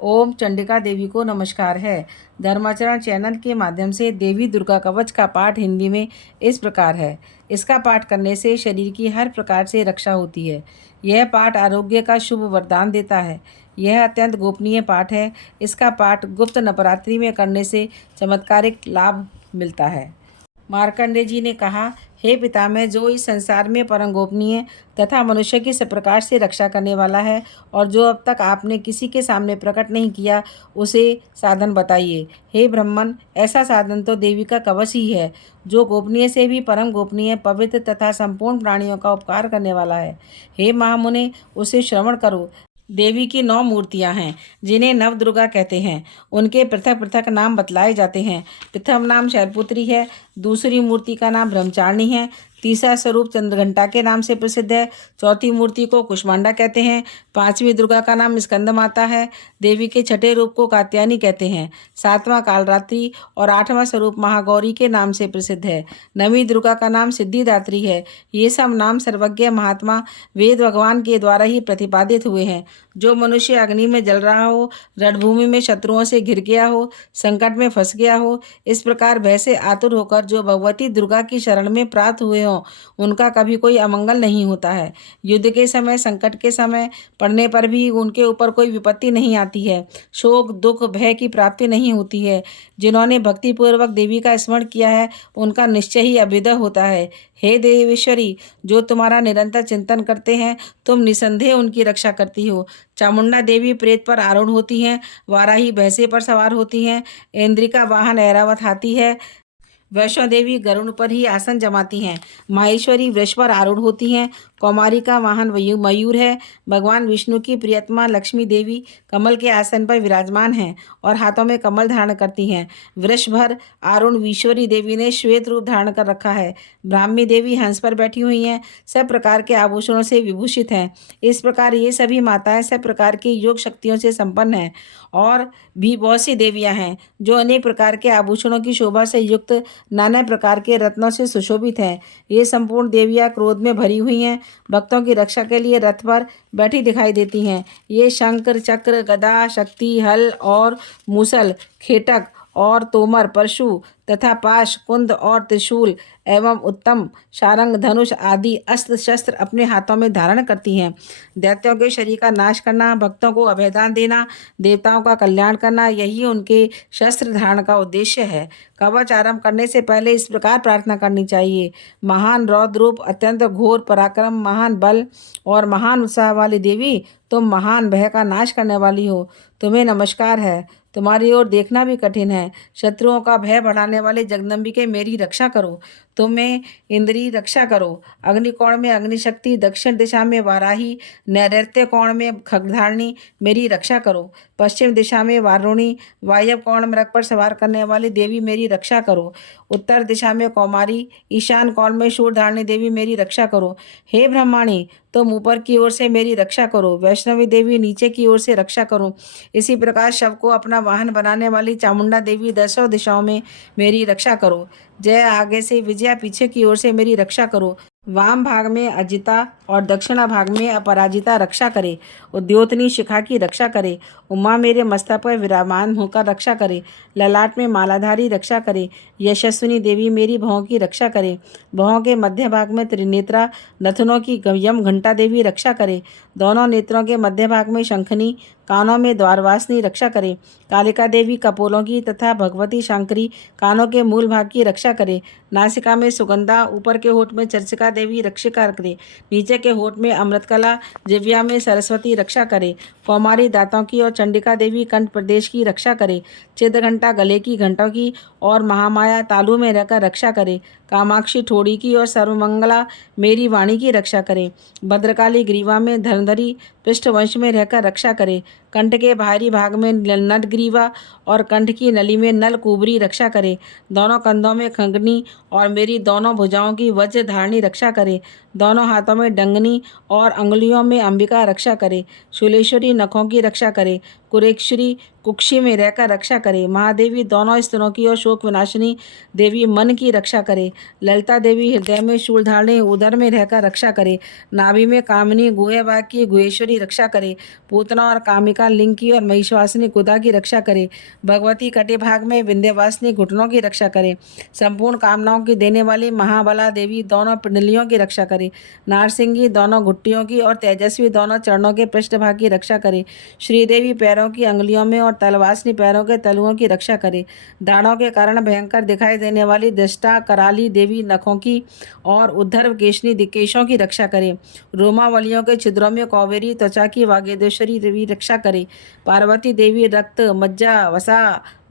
ओम चंडिका देवी को नमस्कार है। धर्माचरण चैनल के माध्यम से देवी दुर्गा कवच का पाठ हिंदी में इस प्रकार है। इसका पाठ करने से शरीर की हर प्रकार से रक्षा होती है। यह पाठ आरोग्य का शुभ वरदान देता है। यह अत्यंत गोपनीय पाठ है। इसका पाठ गुप्त नवरात्रि में करने से चमत्कारिक लाभ मिलता है। मार्कंडेय जी ने कहा, हे पितामह, जो इस संसार में परम गोपनीय तथा मनुष्य की सब प्रकार से रक्षा करने वाला है और जो अब तक आपने किसी के सामने प्रकट नहीं किया, उसे साधन बताइए। हे ब्राह्मण, ऐसा साधन तो देवी का कवच ही है, जो गोपनीय से भी परम गोपनीय, पवित्र तथा संपूर्ण प्राणियों का उपकार करने वाला है। हे महामुने, उसे श्रवण करो। देवी की 9 मूर्तियां हैं, जिन्हें नव दुर्गा कहते हैं। उनके पृथक पृथक नाम बतलाए जाते हैं। प्रथम नाम शैलपुत्री है, दूसरी मूर्ति का नाम ब्रह्मचारिणी है, तीसरा स्वरूप चंद्रघंटा के नाम से प्रसिद्ध है, चौथी मूर्ति को कुष्मांडा कहते हैं, पांचवी दुर्गा का नाम स्कंद माता है, देवी के छठे रूप को कात्यायनी कहते हैं, सातवां कालरात्रि और आठवां स्वरूप महागौरी के नाम से प्रसिद्ध है। नवीं दुर्गा का नाम सिद्धिदात्री है। ये सब नाम सर्वज्ञ महात्मा वेद भगवान के द्वारा ही प्रतिपादित हुए हैं। जो मनुष्य अग्नि में जल रहा हो, रणभूमि में शत्रुओं से घिर गया हो, संकट में फंस गया हो, इस प्रकार भय से आतुर होकर जो भगवती दुर्गा की शरण में प्राप्त हुए हों, उनका कभी कोई अमंगल नहीं होता है। युद्ध के समय, संकट के समय पड़ने पर भी उनके ऊपर कोई विपत्ति नहीं आती है। शोक, दुख, भय की प्राप्ति नहीं होती है। जिन्होंने भक्तिपूर्वक देवी का स्मरण किया है, उनका निश्चय ही अभ्युदय होता है। हे देवेश्वरी, जो तुम्हारा निरंतर चिंतन करते हैं, तुम निसंदेह उनकी रक्षा करती हो। चामुंडा देवी प्रेत पर आरूढ़ होती हैं, वाराही भैंसे पर सवार होती हैं, इंद्री का वाहन ऐरावत हाथी है, वैष्णो देवी गरुड़ पर ही आसन जमाती हैं, माहेश्वरी वृष पर आरूढ़ होती हैं, कौमारी का वाहन मयूर है, भगवान विष्णु की प्रियतमा लक्ष्मी देवी कमल के आसन पर विराजमान हैं और हाथों में कमल धारण करती हैं। वृषभर आरुण ईश्वरी देवी ने श्वेत रूप धारण कर रखा है। ब्राह्मी देवी हंस पर बैठी हुई हैं, सब प्रकार के आभूषणों से विभूषित हैं। इस प्रकार ये सभी माताएं सब प्रकार की योग शक्तियों से संपन्न हैं। और भी बहुत सी देवियां हैं जो अनेक प्रकार के आभूषणों की शोभा से युक्त नाना प्रकार के रत्नों से सुशोभित हैं। ये संपूर्ण देवियां क्रोध में भरी हुई हैं, भक्तों की रक्षा के लिए रथ पर बैठी दिखाई देती हैं। ये शंकर, चक्र, गदा, शक्ति, हल और मूसल, खेटक और तोमर, परशु तथा पाश, कुंद और त्रिशूल एवं उत्तम शारंग, धनुष आदि अस्त्र शस्त्र अपने हाथों में धारण करती हैं। दैत्यों के शरीर का नाश करना, भक्तों को अभयदान देना, देवताओं का कल्याण करना, यही उनके शस्त्र धारण का उद्देश्य है। कवच आरंभ करने से पहले इस प्रकार प्रार्थना करनी चाहिए। महान रौद्र रूप, अत्यंत घोर पराक्रम, महान बल और महान उत्साह वाली देवी, तुम महान भय का नाश करने वाली हो। तुम्हें नमस्कार है। तुम्हारी ओर देखना भी कठिन है। शत्रुओं का भय बढ़ाने वाले जगदम्बिके, मेरी रक्षा करो। तुम्हें इंद्री रक्षा करो। अग्निकोण में अग्निशक्ति, दक्षिण दिशा में वाराही, नैऋत्य कोण में खगधारणी, मेरी रक्षा करो। पश्चिम दिशा में वारुणी, वायव्य कोण में रथ पर सवार करने वाली देवी, मेरी रक्षा करो। उत्तर दिशा में कौमारी, ईशान कोण में शूरधारणी देवी, मेरी रक्षा करो। हे ब्रह्माणी, तुम ऊपर की ओर से मेरी रक्षा करो। वैष्णवी देवी, नीचे की ओर से रक्षा करो। इसी प्रकार शव को अपना वाहन बनाने वाली चामुंडा देवी, दसों दिशाओं में मेरी रक्षा करो। जय आगे से, विजया पीछे की ओर से मेरी रक्षा करो। वाम भाग में अजिता और दक्षिणा भाग में अपराजिता रक्षा करे। उद्योतनी शिखा की रक्षा करे। उमा मेरे मस्तक पर विराजमान होकर रक्षा करे। ललाट में मालाधारी रक्षा करे। यशस्विनी देवी मेरी भौं की रक्षा करे। भौं के मध्य भाग में त्रिनेत्रा, नथनों की यम घंटा देवी रक्षा करे। दोनों नेत्रों के मध्य भाग में शंखनी, कानों में द्वारवासिनी रक्षा करे। कालिका देवी कपोलों की तथा भगवती शंकरी कानों के मूल भाग की रक्षा करे। नासिका में सुगंधा, ऊपर के होठ में चर्चिका देवी रक्षा करे। नीचे के होठ में अमृतकला, जिह्वा में सरस्वती रक्षा करे। कौमारी दांतों की और चंडिका देवी कंठ प्रदेश की रक्षा करे। चित्रघंटा गले की घंटों की और महामाया तालू में रहकर रक्षा करे। कामाक्षी ठोड़ी की और सर्वमंगला मेरी वाणी की रक्षा करे। भद्रकाली ग्रीवा में धनधरी पृष्ठवंश में रहकर रक्षा करे। कंठ के बाहरी भाग में नटग्रीवा और कंठ की नली में नल कुबरी रक्षा करे। दोनों कंधों में खंगनी और मेरी दोनों भुजाओं की वज्र धारणी रक्षा करे। दोनों हाथों में डंगनी और अंगुलियों में अंबिका रक्षा करे। शूलेश्वरी नखों की रक्षा करे। कुरेक्षरी कुक्षी में रहकर रक्षा करे। महादेवी दोनों स्तनों की और शोक विनाशिनी देवी मन की रक्षा करे। ललिता देवी हृदय में शूल धारणे, उदर में रहकर रक्षा करे, नाभि में कामिनी गुह्यभाग की गुहेश्वरी रक्षा करे, पूतना और कामिका लिंग की और महिषवासिनी गुदा की रक्षा करे, भगवती कटे भाग में विंध्यवासिनी घुटनों की रक्षा करे, संपूर्ण कामनाओं की देने वाली महाबला देवी दोनों पिंडलियों की रक्षा करे, नारसिंगी दोनों घुट्टियों की और तेजस्वी दोनों चरणों के पृष्ठभाग की रक्षा करे, श्रीदेवी पैरों की अंगुलियों में और तलवासनी पैरों के तलुओं की रक्षा करे, दाढ़ों के कारण भयंकर दिखाई देने वाली दृष्टा कराली देवी नखों की और उद्धर्व केशनी दिकेशों की रक्षा करे, रोमावलियों के छिद्रों में कौवेरी त्वचा की वागेदेश्वरी देवी रक्षा करे, पार्वती देवी रक्त मज्जा वसा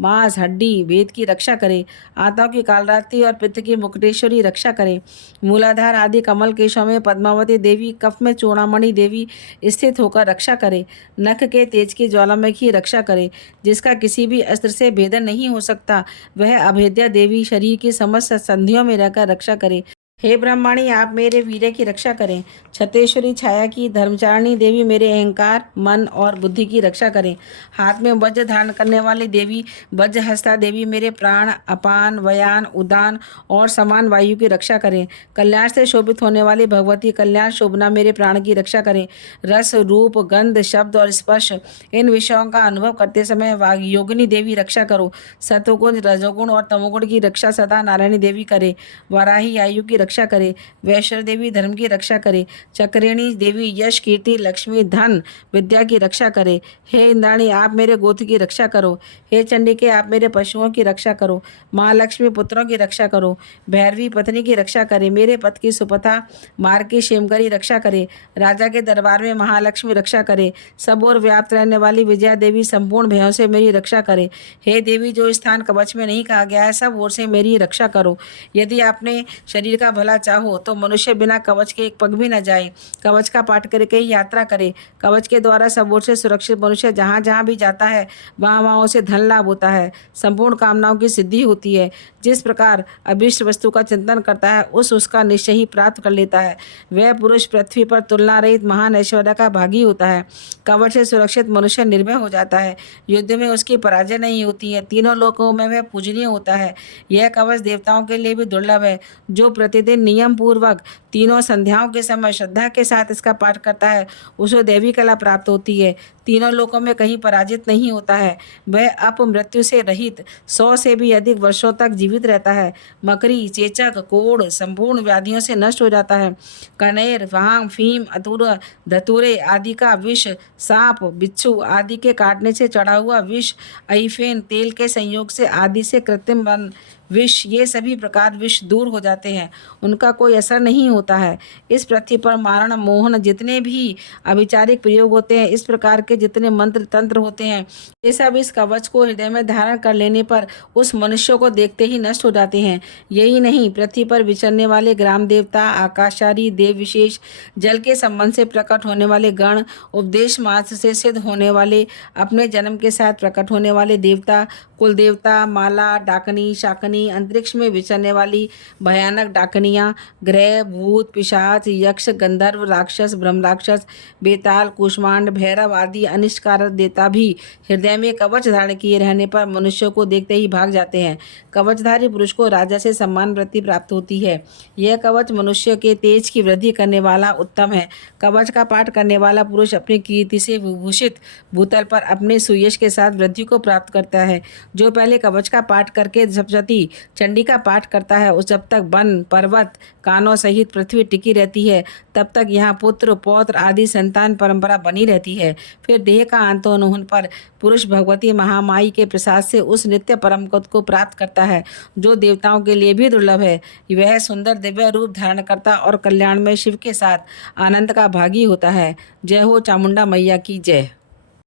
मांस हड्डी वेद की रक्षा करे, आंतों की कालरात्रि और पित्त की मुकुटेश्वरी रक्षा करे, मूलाधार आदि कमल केशों में पद्मावती देवी, कफ में चूड़ामणि देवी स्थित होकर रक्षा करे, नख के तेज की ज्वालामय की रक्षा करे, जिसका किसी भी अस्त्र से भेदन नहीं हो सकता, वह अभेद्या देवी शरीर की समस्त संधियों में रहकर रक्षा करे। हे ब्रह्माणी, आप मेरे वीर्य की रक्षा करें। छतेश्वरी छाया की धर्मचारिणी देवी मेरे अहंकार मन और बुद्धि की रक्षा करें। हाथ में वज्र धारण करने वाली देवी वज्रहस्ता देवी मेरे प्राण अपान वयान उदान और समान वायु की रक्षा करें। कल्याण से शोभित होने वाली भगवती कल्याण शोभना मेरे प्राण की रक्षा करें। रस रूप गंध शब्द और स्पर्श इन विषयों का अनुभव करते समय योगिनी देवी रक्षा करो। सतोगुण रजोगुण और तमोगुण की रक्षा सदा नारायणी देवी करे। वाराही आयु की रक्षा करे, वैश्वर देवी धर्म की रक्षा करे, चक्रेणी देवी यश कीर्ति लक्ष्मी धन विद्या की रक्षा करे। हे इंद्राणी, आप मेरे गोत्र की रक्षा करो। हे चंडिके, आप मेरे पशुओं की रक्षा करो। महालक्ष्मी पुत्रों की रक्षा करो। भैरवी पत्नी की रक्षा करे। मेरे पति की सुपथा मार्ग की शेमकरी रक्षा करे। राजा के दरबार में महालक्ष्मी रक्षा करे। सब ओर व्याप्त रहने वाली विजया देवी संपूर्ण भयों से मेरी रक्षा करे। हे देवी, जो स्थान कवच में नहीं कहा गया है सब ओर से मेरी रक्षा करो। यदि आपने शरीर का भला चाहो तो मनुष्य बिना कवच के एक पग भी न जाए। कवच का पाठ करके ही यात्रा करे। कवच के द्वारा सब ओर से सुरक्षित मनुष्य जहाँ जहाँ भी जाता है वहाँ वहाँ उसे धन लाभ होता है, संपूर्ण कामनाओं की सिद्धि होती है। जिस प्रकार अभिष्ट वस्तु का चिंतन करता है उसका निश्चय ही प्राप्त कर लेता है। वह पुरुष पृथ्वी पर तुलना रहित महान ऐश्वर्य का भागी होता है। कवच से सुरक्षित मनुष्य निर्भय हो जाता है। युद्ध में उसकी पराजय नहीं होती है। तीनों लोकों में वह पूजनीय होता है। यह कवच देवताओं के लिए भी दुर्लभ है। जो प्रतिदिन नियम पूर्वक तीनों संध्याओं के समय श्रद्धा के साथ इसका पाठ करता है उसे देवी कला प्राप्त होती है। तीनों लोकों में कहीं पराजित नहीं होता है। वह अपमृत्यु से रहित 100 से भी अधिक वर्षों तक जीवित रहता है। मकरी चेचक कोढ़ संपूर्ण व्याधियों से नष्ट हो जाता है। कनेर भांग फीम अतुर धतूरे आदि का विष, सांप बिच्छू आदि के काटने से चढ़ा हुआ विष, अइफेन तेल के संयोग से आदि से कृत्रिम बन विष, ये सभी प्रकार विष दूर हो जाते हैं। उनका कोई असर नहीं होता है। इस पृथ्वी पर मारण मोहन जितने भी अविचारिक प्रयोग होते हैं, इस प्रकार के जितने मंत्र तंत्र होते हैं, ये सब इस कवच को हृदय में धारण कर लेने पर उस मनुष्य को देखते ही नष्ट हो जाते हैं। यही नहीं, पृथ्वी पर विचरने वाले ग्राम देवता, आकाशारी देव विशेष, जल के संबंध से प्रकट होने वाले गण, उपदेश मात्र से सिद्ध होने वाले, अपने जन्म के साथ प्रकट होने वाले देवता, कुल देवता, माला डाकनी शाकनी, अंतरिक्ष में विचरने वाली भयानक डाकनियाँ, ग्रह भूत पिशाच यक्ष गंधर्व राक्षस ब्रह्म राक्षस बेताल कुष्मांड भैरव आदि अनिष्टकारक देवता भी हृदय में कवच धारण किए रहने पर मनुष्य को देखते ही भाग जाते हैं। कवचधारी पुरुष को राजा से सम्मान वृत्ति प्राप्त होती है। यह कवच मनुष्य के तेज की वृद्धि करने वाला उत्तम है। कवच का पाठ करने वाला पुरुष अपनी कीर्ति से विभूषित भूतल पर अपने सुयश के साथ वृद्धि को प्राप्त करता है। जो पहले कवच का पाठ करके सप्तशती चंडी का पाठ करता है, उस जब तक वन पर्वत कानों सहित पृथ्वी टिकी रहती है तब तक यहाँ पुत्र पौत्र आदि संतान परंपरा बनी रहती है। फिर देह का अंत होने पर पुरुष भगवती महामाई के प्रसाद से उस नित्य परम पद को प्राप्त करता है जो देवताओं के लिए भी दुर्लभ है। वह सुंदर दिव्य रूप धारण करता और कल्याण में शिव के साथ आनंद का भागी होता है। जय हो चामुंडा मैया की जय।